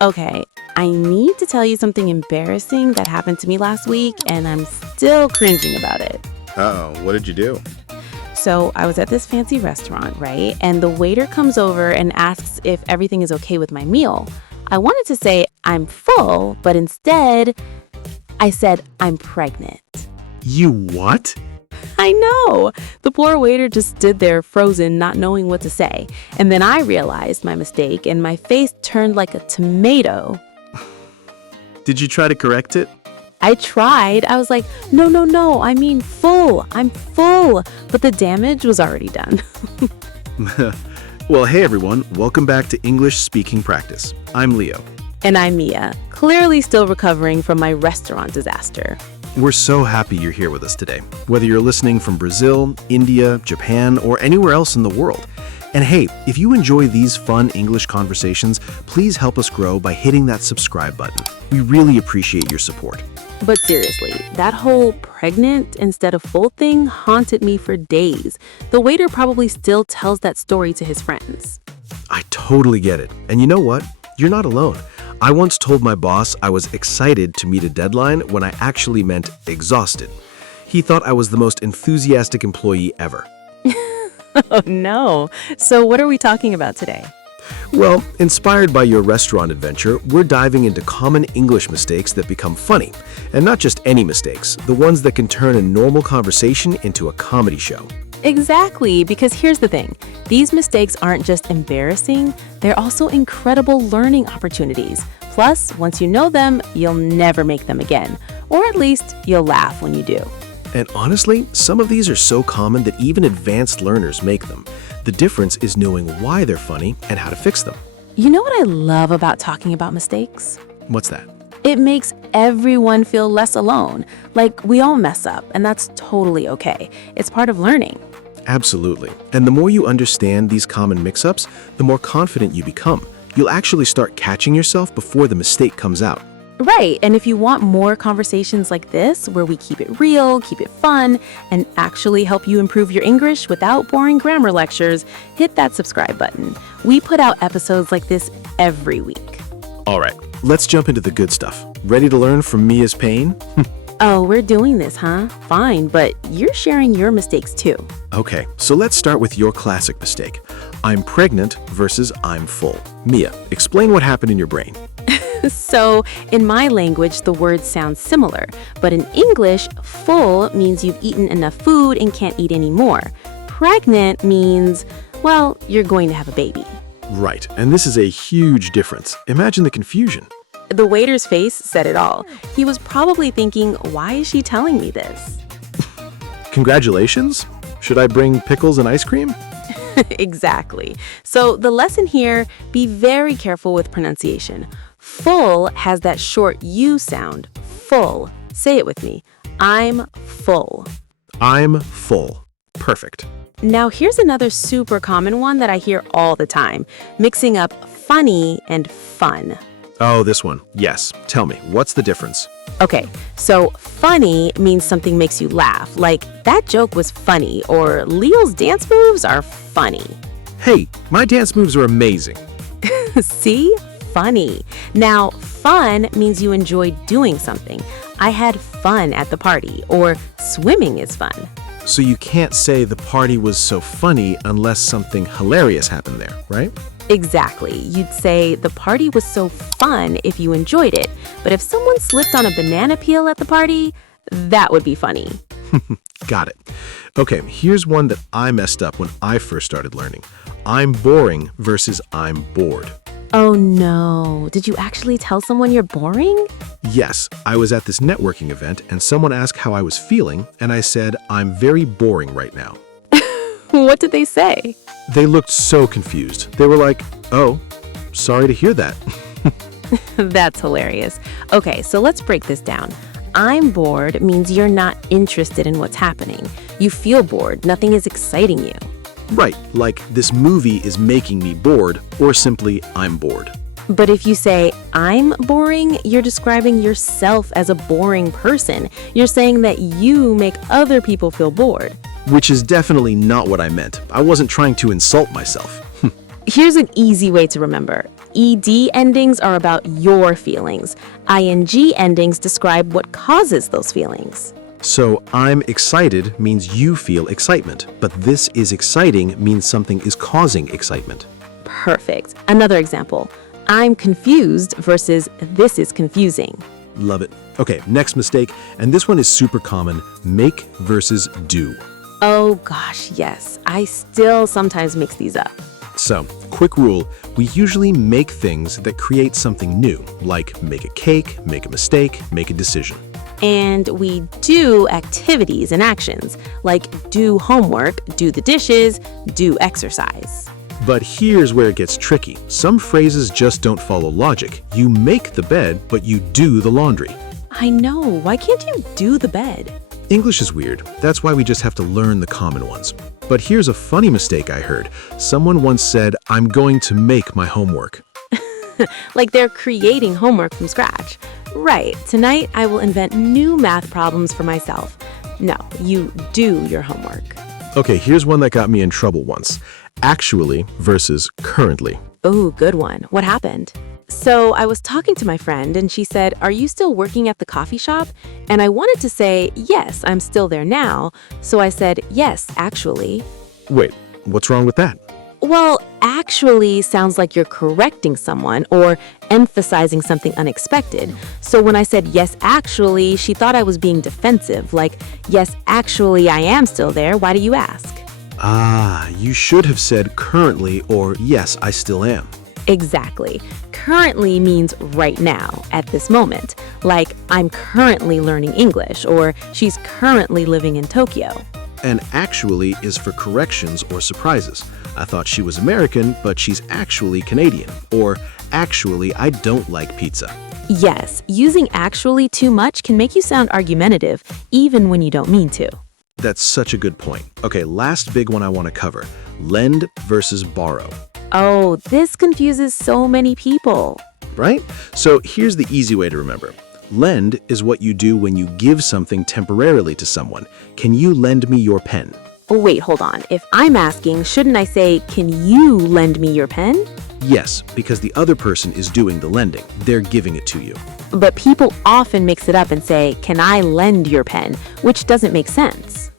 Okay, I need to tell you something embarrassing that happened to me last week, and I'm still cringing about it. Uh-oh, what did you do? So, I was at this fancy restaurant, right? And the waiter comes over and asks if everything is okay with my meal. I wanted to say I'm full, but instead, I said I'm pregnant. You what? I know. The poor waiter just stood there frozen, not knowing what to say. And then I realized my mistake, and my face turned like a tomato. Did you try to correct it? I tried. I was like, no, I mean full. I'm full. But the damage was already done. Well, hey everyone, welcome back to English Speaking Practice. I'm Leo. And I'm Mia, clearly still recovering from my restaurant disaster. We're so happy you're here with us today, whether you're listening from Brazil, India, Japan, or anywhere else in the world. And hey, if you enjoy these fun English conversations, please help us grow by hitting that subscribe button. We really appreciate your support. But seriously, that whole pregnant instead of full thing haunted me for days. The waiter probably still tells that story to his friends. I totally get it. And you know what? You're not alone. I once told my boss I was excited to meet a deadline when I actually meant exhausted. He thought I was the most enthusiastic employee ever. Oh no. So what are we talking about today? Well, inspired by your restaurant adventure, we're diving into common English mistakes that become funny. And not just any mistakes, the ones that can turn a normal conversation into a comedy show. Exactly, because here's the thing. These mistakes aren't just embarrassing, they're also incredible learning opportunities. Plus, once you know them, you'll never make them again. Or at least, you'll laugh when you do. And honestly, some of these are so common that even advanced learners make them. The difference is knowing why they're funny and how to fix them. You know what I love about talking about mistakes? What's that? It makes everyone feel less alone. Like, we all mess up, and that's totally okay. It's part of learning. Absolutely. And the more you understand these common mix-ups, the more confident you become. You'll actually start catching yourself before the mistake comes out. Right, and if you want more conversations like this, where we keep it real, keep it fun, and actually help you improve your English without boring grammar lectures, hit that subscribe button. We put out episodes like this every week. All right, let's jump into the good stuff. Ready to learn from Mia's pain? Oh, we're doing this, huh? Fine, but you're sharing your mistakes too. Okay, so let's start with your classic mistake. I'm pregnant versus I'm full. Mia, explain what happened in your brain. So, in my language, the words sound similar, but in English, full means you've eaten enough food and can't eat any more. Pregnant means, well, you're going to have a baby. Right, and this is a huge difference. Imagine the confusion. The waiter's face said it all. He was probably thinking, why is she telling me this? Congratulations? Should I bring pickles and ice cream? Exactly. So the lesson here, be very careful with pronunciation. Full has that short U sound. Full. Say it with me. I'm full. I'm full. Perfect. Now here's another super common one that I hear all the time, mixing up funny and fun. Oh, this one. Yes. Tell me, what's the difference? Okay, so funny means something makes you laugh, like that joke was funny, or Leo's dance moves are funny. Hey, my dance moves are amazing. See? Funny. Now, fun means you enjoy doing something. I had fun at the party, or swimming is fun. So you can't say the party was so funny unless something hilarious happened there, right? Exactly. You'd say the party was so fun if you enjoyed it, but if someone slipped on a banana peel at the party, that would be funny. Got it. Okay, here's one that I messed up when I first started learning. I'm boring versus I'm bored. Oh no. Did you actually tell someone you're boring? Yes, I was at this networking event and someone asked how I was feeling, and I said, I'm very boring right now. What did they say? They looked so confused. They were like, oh, sorry to hear that. That's hilarious. Okay, so let's break this down. I'm bored means you're not interested in what's happening. You feel bored. Nothing is exciting you. Right, like this movie is making me bored, or simply I'm bored. But if you say, I'm boring, you're describing yourself as a boring person. You're saying that you make other people feel bored. Which is definitely not what I meant. I wasn't trying to insult myself. Here's an easy way to remember. ED endings are about your feelings. ING endings describe what causes those feelings. So I'm excited means you feel excitement, but this is exciting means something is causing excitement. Perfect. Another example. I'm confused versus this is confusing. Love it. Okay, next mistake, and this one is super common, make versus do. Oh gosh, yes. I still sometimes mix these up. So, quick rule, we usually make things that create something new, like make a cake, make a mistake, make a decision. And we do activities and actions, like do homework, do the dishes, do exercise. But here's where it gets tricky. Some phrases just don't follow logic. You make the bed, but you do the laundry. I know, why can't you do the bed? English is weird. That's why we just have to learn the common ones. But here's a funny mistake I heard. Someone once said, I'm going to make my homework. Like they're creating homework from scratch. Right, tonight I will invent new math problems for myself. No, you do your homework. Okay, here's one that got me in trouble once. Actually versus currently. Oh, good one. What happened? So I was talking to my friend and she said, are you still working at the coffee shop? And I wanted to say, yes, I'm still there now. So I said, yes, actually. Wait, what's wrong with that? Well, actually sounds like you're correcting someone or emphasizing something unexpected. So when I said, yes, actually, she thought I was being defensive, like, yes, actually, I am still there. Why do you ask? Ah, you should have said currently or yes, I still am. Exactly. Currently means right now, at this moment. Like, I'm currently learning English, or she's currently living in Tokyo. And actually is for corrections or surprises. I thought she was American, but she's actually Canadian. Or actually, I don't like pizza. Yes, using actually too much can make you sound argumentative, even when you don't mean to. That's such a good point. Okay, last big one I want to cover. Lend versus borrow. Oh, this confuses so many people. Right? So here's the easy way to remember. Lend is what you do when you give something temporarily to someone. Can you lend me your pen? Oh, wait, hold on. If I'm asking, shouldn't I say, can you lend me your pen? Yes, because the other person is doing the lending. They're giving it to you. But people often mix it up and say, can I lend your pen? Which doesn't make sense.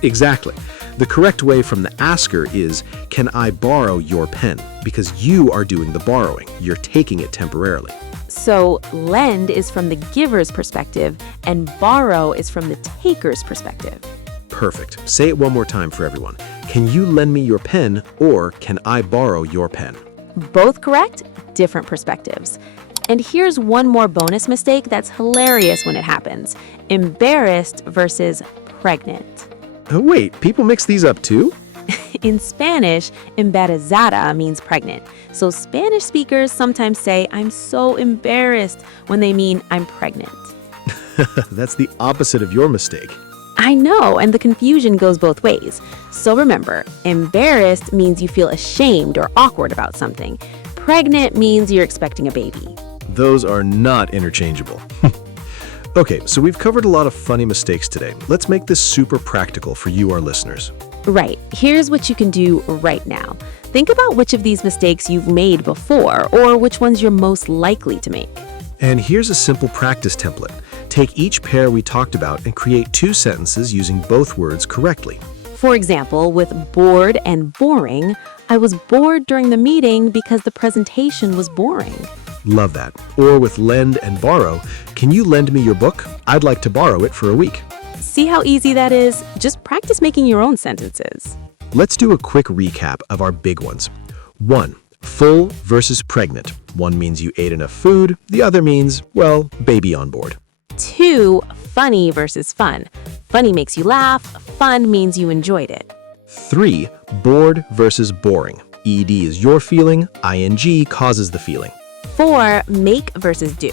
Exactly. The correct way from the asker is, can I borrow your pen? Because you are doing the borrowing. You're taking it temporarily. So lend is from the giver's perspective and borrow is from the taker's perspective. Perfect. Say it one more time for everyone. Can you lend me your pen or can I borrow your pen? Both correct, different perspectives. And here's one more bonus mistake that's hilarious when it happens. Embarrassed versus pregnant. Oh, wait, people mix these up too? In Spanish, embarazada means pregnant. So Spanish speakers sometimes say, I'm so embarrassed when they mean I'm pregnant. That's the opposite of your mistake. I know, and the confusion goes both ways. So remember, embarrassed means you feel ashamed or awkward about something. Pregnant means you're expecting a baby. Those are not interchangeable. Okay, so we've covered a lot of funny mistakes today. Let's make this super practical for you, our listeners. Right. Here's what you can do right now. Think about which of these mistakes you've made before or which ones you're most likely to make. And here's a simple practice template. Take each pair we talked about and create 2 sentences using both words correctly. For example, with bored and boring, I was bored during the meeting because the presentation was boring. Love that. Or with lend and borrow, can you lend me your book? I'd like to borrow it for a week. See how easy that is? Just practice making your own sentences. Let's do a quick recap of our big ones. 1. Full versus pregnant. One means you ate enough food. The other means, well, baby on board. 2. Funny versus fun. Funny makes you laugh. Fun means you enjoyed it. 3. Bored versus boring. ED is your feeling. ING causes the feeling. 4. Make versus do.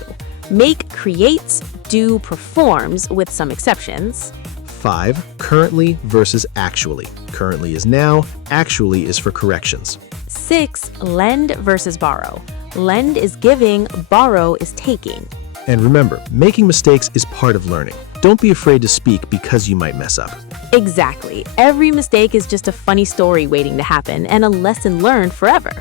Make creates, do performs, with some exceptions. 5. Currently versus actually. Currently is now, actually is for corrections. 6. Lend versus borrow. Lend is giving, borrow is taking. And remember, making mistakes is part of learning. Don't be afraid to speak because you might mess up. Exactly. Every mistake is just a funny story waiting to happen and a lesson learned forever.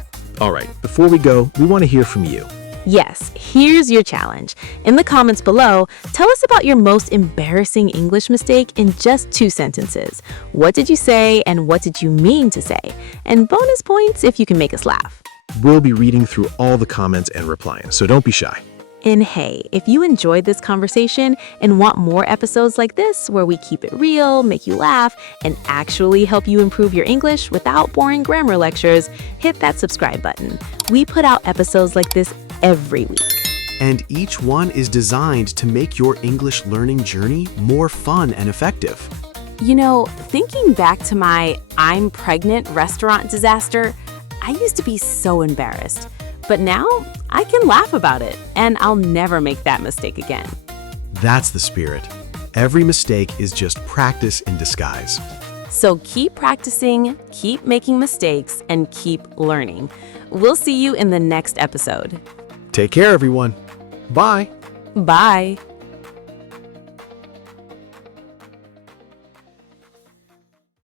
All right, before we go, we want to hear from you. Yes, here's your challenge. In the comments below, tell us about your most embarrassing English mistake in just 2 sentences. What did you say and what did you mean to say? And bonus points if you can make us laugh. We'll be reading through all the comments and replying, so don't be shy. And hey, if you enjoyed this conversation and want more episodes like this where we keep it real, make you laugh, and actually help you improve your English without boring grammar lectures, hit that subscribe button. We put out episodes like this every week. And each one is designed to make your English learning journey more fun and effective. You know, thinking back to my I'm pregnant restaurant disaster, I used to be so embarrassed. But now I can laugh about it, and I'll never make that mistake again. That's the spirit. Every mistake is just practice in disguise. So keep practicing, keep making mistakes, and keep learning. We'll see you in the next episode. Take care, everyone. Bye. Bye.